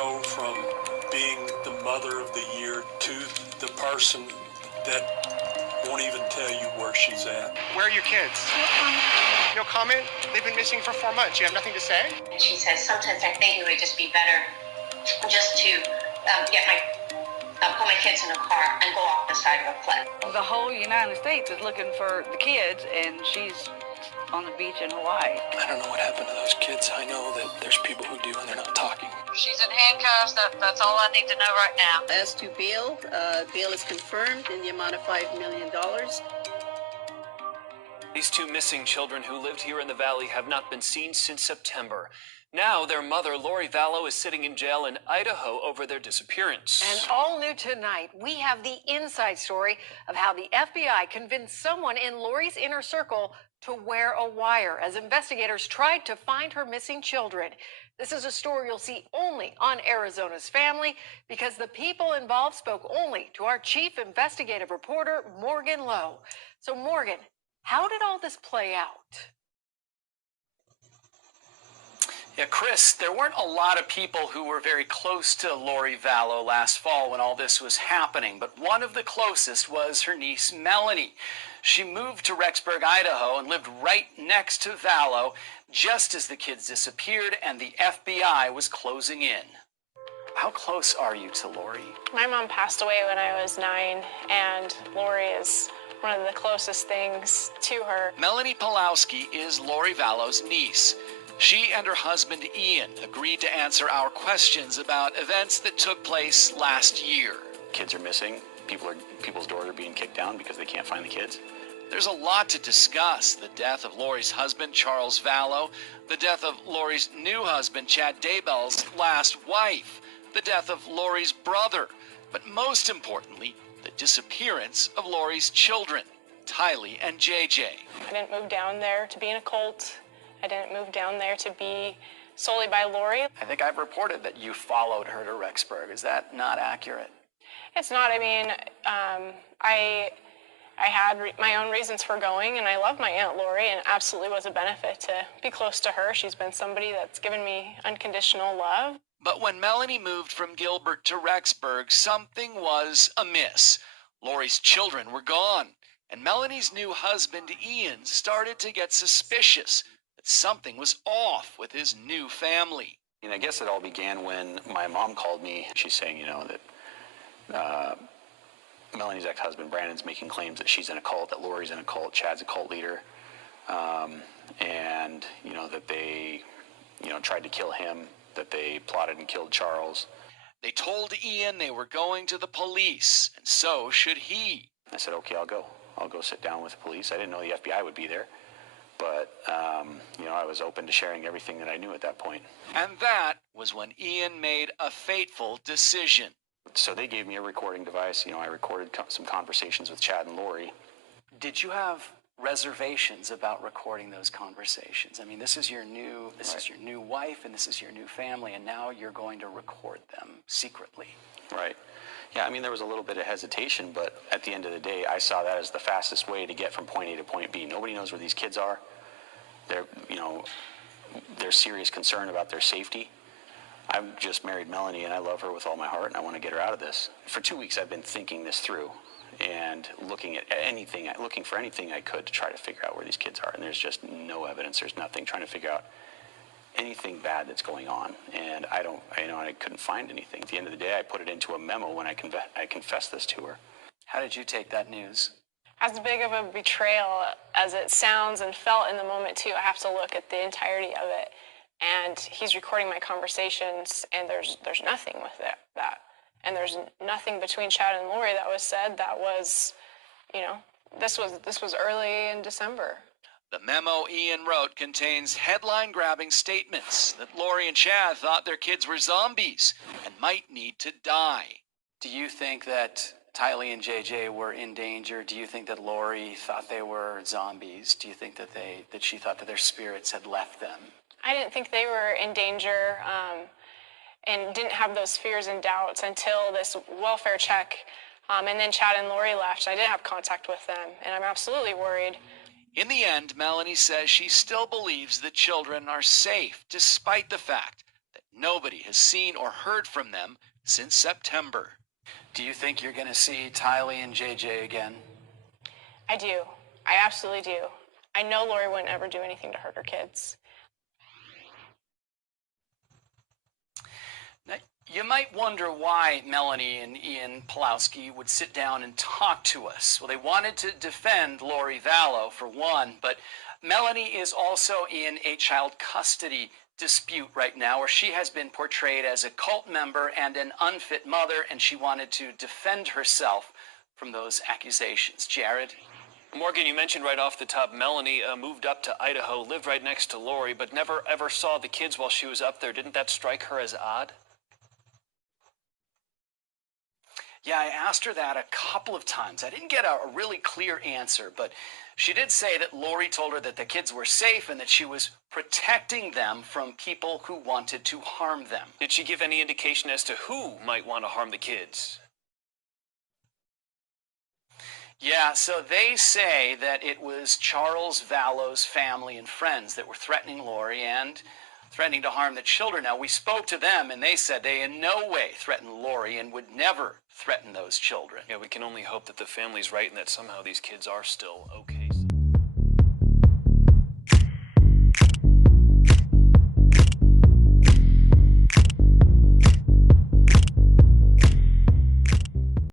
go from being the mother of the year to the person that won't even tell you where she's at. Where are your kids? No comment? They've been missing for 4 months. You have nothing to say? And she says, sometimes I think it would just be better just to put my kids in a car and go off the side of a cliff. The whole United States is looking for the kids, and she's on the beach in Hawaii. I don't know what happened to those kids. I know that there's people who do, and they're not talking. She's in handcuffs. That's all I need to know right now. As to bail, bail is confirmed in the amount of $5 million. These two missing children who lived here in the valley have not been seen since September. Now their mother, Lori Vallow, is sitting in jail in Idaho over their disappearance. And all new tonight, we have the inside story of how the FBI convinced someone in Lori's inner circle to wear a wire as investigators tried to find her missing children. This is a story you'll see only on Arizona's Family because the people involved spoke only to our chief investigative reporter, Morgan Lowe. So Morgan, how did all this play out? Yeah, Chris, there weren't a lot of people who were very close to Lori Vallow last fall when all this was happening, but one of the closest was her niece, Melanie. She moved to Rexburg, Idaho, and lived right next to Vallow just as the kids disappeared and the FBI was closing in. How close are you to Lori? My mom passed away when I was 9, and Lori is one of the closest things to her. Melanie Pulowski is Lori Vallow's niece. She and her husband, Ian, agreed to answer our questions about events that took place last year. Kids are missing. People's doors are being kicked down because they can't find the kids. There's a lot to discuss. The death of Lori's husband, Charles Vallow, the death of Lori's new husband, Chad Daybell's last wife, the death of Lori's brother, but most importantly, the disappearance of Lori's children, Tylee and JJ. I didn't move down there to be in a cult. I didn't move down there to be solely by Lori. I think I've reported that you followed her to Rexburg. Is that not accurate? It's not. I mean, I had my own reasons for going, and I love my Aunt Lori, and it absolutely was a benefit to be close to her. She's been somebody that's given me unconditional love. But when Melanie moved from Gilbert to Rexburg, something was amiss. Lori's children were gone, and Melanie's new husband, Ian, started to get suspicious that something was off with his new family. And I guess it all began when my mom called me. She's saying, that Melanie's ex-husband, Brandon's making claims that she's in a cult, that Lori's in a cult, Chad's a cult leader, and, that they, tried to kill him, that they plotted and killed Charles. They told Ian they were going to the police, and so should he. I said, okay, I'll go. I'll go sit down with the police. I didn't know the FBI would be there. But, I was open to sharing everything that I knew at that point. And that was when Ian made a fateful decision. So they gave me a recording device. I recorded some conversations with Chad and Lori. Did you have reservations about recording those conversations? I mean, this is your new wife, and this is your new family, and now you're going to record them secretly. Right. Yeah, there was a little bit of hesitation, but at the end of the day, I saw that as the fastest way to get from point A to point B. Nobody knows where these kids are. There's serious concern about their safety. I've just married Melanie, and I love her with all my heart, and I want to get her out of this. For 2 weeks, I've been thinking this through and looking for anything I could to try to figure out where these kids are, and there's just no evidence. There's nothing, trying to figure out anything bad that's going on, and I couldn't find anything. At the end of the day, I put it into a memo when I confessed this to her. How did you take that news? As big of a betrayal as it sounds and felt in the moment, too, I have to look at the entirety of it. And he's recording my conversations, and there's nothing with that. And there's nothing between Chad and Lori that was said that was, this was early in December. The memo Ian wrote contains headline-grabbing statements that Lori and Chad thought their kids were zombies and might need to die. Do you think that Tylee and JJ were in danger? Do you think that Lori thought they were zombies? Do you think that she thought that their spirits had left them? I didn't think they were in danger and didn't have those fears and doubts until this welfare check. And then Chad and Lori left. I didn't have contact with them, and I'm absolutely worried. In the end, Melanie says she still believes the children are safe, despite the fact that Nobody has seen or heard from them since September. Do you think you're going to see Tylee and JJ again? I do. I absolutely do. I know Lori wouldn't ever do anything to hurt her kids. Now, you might wonder why Melanie and Ian Pulowski would sit down and talk to us. Well, they wanted to defend Lori Vallow, for one, but Melanie is also in a child custody dispute right now where she has been portrayed as a cult member and an unfit mother, and she wanted to defend herself from those accusations. Jared? Morgan, you mentioned right off the top, Melanie moved up to Idaho, lived right next to Lori, but never ever saw the kids while she was up there. Didn't that strike her as odd? Yeah, I asked her that a couple of times. I didn't get a really clear answer, but she did say that Lori told her that the kids were safe and that she was protecting them from people who wanted to harm them. Did she give any indication as to who might want to harm the kids? Yeah, so they say that it was Charles Vallow's family and friends that were threatening Lori and threatening to harm the children. Now, we spoke to them, and they said they in no way threatened Lori and would never threaten those children. Yeah, we can only hope that the family's right and that somehow these kids are still okay.